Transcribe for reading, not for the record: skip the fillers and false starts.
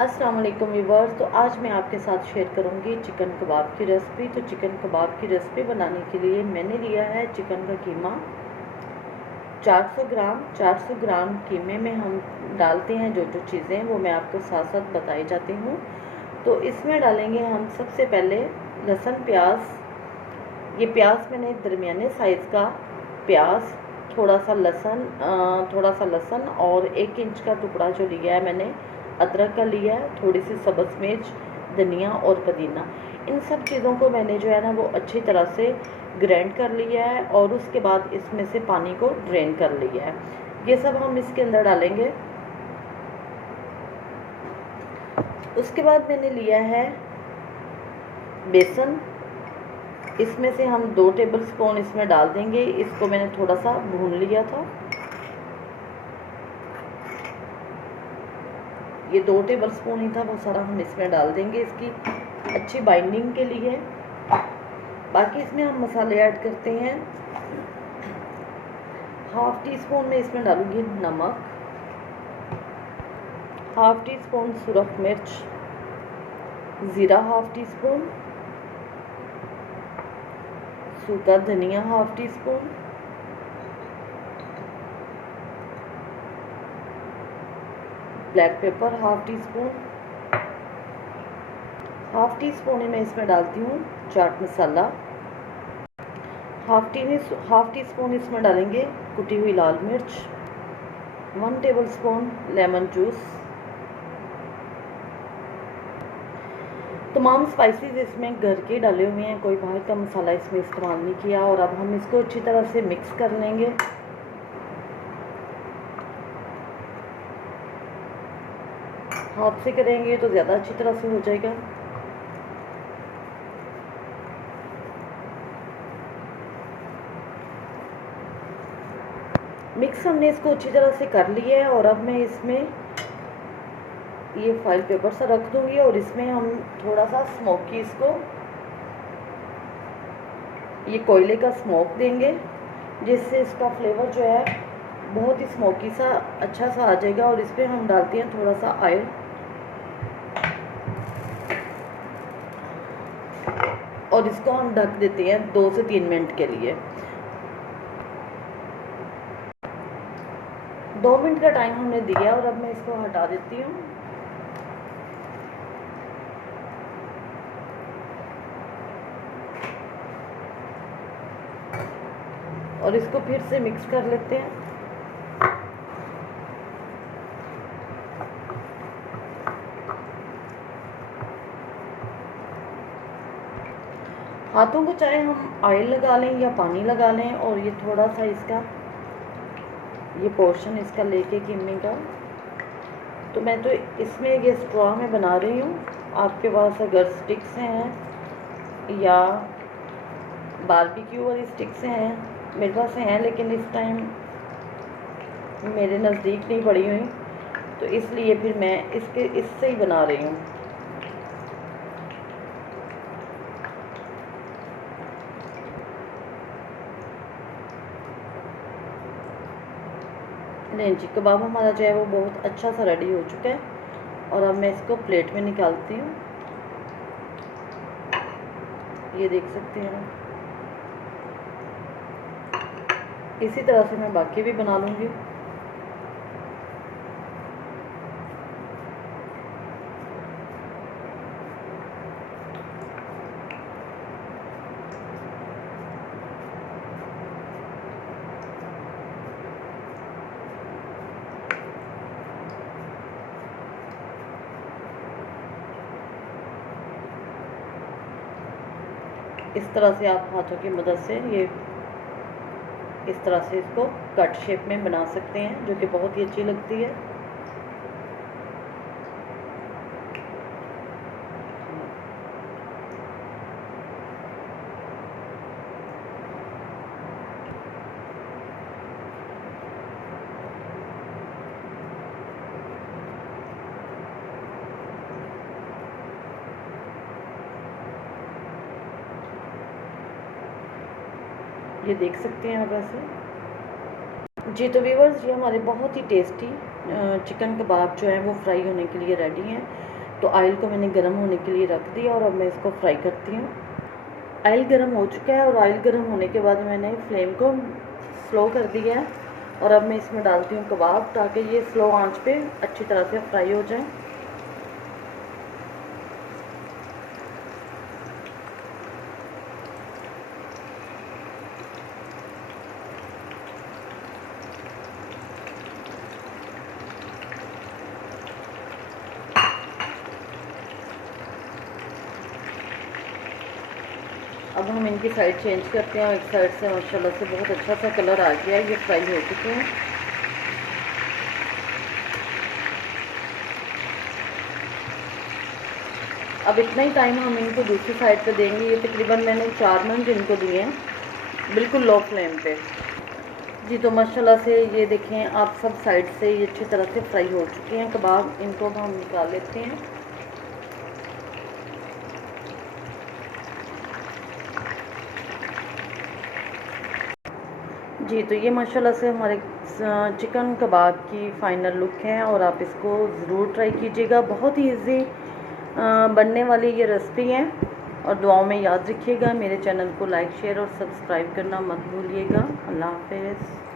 अस्सलाम वालेकुम व्यूअर्स। तो आज मैं आपके साथ शेयर करूंगी चिकन कबाब की रेसिपी। तो चिकन कबाब की रेसिपी बनाने के लिए मैंने लिया है चिकन का कीमा 400 ग्राम। 400 ग्राम कीमे में हम डालते हैं जो जो चीज़ें वो मैं आपको साथ साथ बताई जाती हूँ। तो इसमें डालेंगे हम सबसे पहले लहसुन प्याज। ये प्याज मैंने दरमियाने साइज़ का प्याज, थोड़ा सा लहसुन और 1 इंच का टुकड़ा जो लिया है मैंने अदरक का लिया है, थोड़ी सी सब्ज़ मिर्च, धनिया और पुदीना। इन सब चीज़ों को मैंने जो है ना वो अच्छी तरह से ग्राइंड कर लिया है और उसके बाद इसमें से पानी को ड्रेन कर लिया है। ये सब हम इसके अंदर डालेंगे। उसके बाद मैंने लिया है बेसन। इसमें से हम 2 टेबलस्पून इसमें डाल देंगे। इसको मैंने थोड़ा सा भून लिया था। ये 2 टेबलस्पून ही था, वो सारा हम इसमें डाल देंगे इसकी अच्छी बाइंडिंग के लिए। बाकी इसमें हम मसाले ऐड करते हैं। हाफ टी स्पून में इसमें डालूंगी नमक, हाफ टी स्पून सुरख मिर्च, ज़ीरा हाफ टी स्पून, सूखा धनिया half teaspoon, black pepper half teaspoon, half teaspoon ही मैं इसमें डालती हूँ chaat masala, half teaspoon इसमें डालेंगे कुटी हुई लाल मिर्च, 1 टेबलस्पून लेमन जूस। तमाम स्पाइसेस इसमें घर के डाले हुए हैं, कोई बाहर का मसाला इसमें इस्तेमाल नहीं किया। और अब हम इसको अच्छी तरह से मिक्स कर लेंगे। हाथ से करेंगे तो ज़्यादा अच्छी तरह से हो जाएगा। मिक्स हमने इसको अच्छी तरह से कर लिया है और अब मैं इसमें ये फॉइल पेपर सा रख दूंगी और इसमें हम थोड़ा सा स्मोकी इसको ये कोयले का स्मोक देंगे, जिससे इसका फ्लेवर जो है बहुत ही स्मोकी सा अच्छा सा आ जाएगा। और इस पर हम डालते हैं थोड़ा सा ऑयल और इसको हम ढक देते हैं 2 से 3 मिनट के लिए। 2 मिनट का टाइम हमने दिया और अब मैं इसको हटा देती हूँ। और इसको फिर से मिक्स कर लेते हैं। हाथों को चाहे हम ऑयल लगा लें या पानी लगा लें और ये थोड़ा सा इसका ये पोर्शन इसका लेके कीमे का, तो मैं तो इसमें ये स्ट्रॉ में बना रही हूँ। आपके पास अगर स्टिक्स हैं या बारबेक्यू वाली स्टिक्स हैं, मेरे पास हैं लेकिन इस टाइम मेरे नज़दीक नहीं पड़ी हुई, तो इसलिए फिर मैं इससे ही बना रही हूँ। नहीं जी, कबाब हमारा जो है वो बहुत अच्छा सा रेडी हो चुका है और अब मैं इसको प्लेट में निकालती हूँ। ये देख सकते हैं, इसी तरह से मैं बाकी भी बना लूँगी। इस तरह से आप हाथों की मदद से ये इस तरह से इसको कट शेप में बना सकते हैं, जो कि बहुत ही अच्छी लगती है। ये देख सकते हैं आप ऐसे। जी तो व्यूअर्स, ये हमारे बहुत ही टेस्टी चिकन कबाब जो है वो फ्राई होने के लिए रेडी हैं। तो ऑयल को मैंने गर्म होने के लिए रख दिया और अब मैं इसको फ्राई करती हूँ। ऑयल गर्म हो चुका है और ऑयल गर्म होने के बाद मैंने फ्लेम को स्लो कर दिया है और अब मैं इसमें डालती हूँ कबाब, ताकि ये स्लो आंच पे अच्छी तरह से फ्राई हो जाए। अब हम इनकी साइड चेंज करते हैं। एक साइड से माशाल्लाह से बहुत अच्छा सा कलर आ गया है, ये फ्राई हो चुके हैं। अब इतना ही टाइम हम इनको दूसरी साइड पे देंगे। ये तकरीबन मैंने 4 मिनट इनको दिए हैं, बिल्कुल लो फ्लेम पे। जी तो माशाल्लाह से ये देखें आप, सब साइड से ये अच्छी तरह से फ्राई हो चुके हैं कबाब। इनको अब हम निकाल लेते हैं। जी तो ये माशाल्लाह से हमारे चिकन कबाब की फ़ाइनल लुक है और आप इसको ज़रूर ट्राई कीजिएगा। बहुत ही ईजी बनने वाली ये रेसिपी है और दुआओं में याद रखिएगा। मेरे चैनल को लाइक शेयर और सब्सक्राइब करना मत भूलिएगा। अल्लाह हाफ़िज़।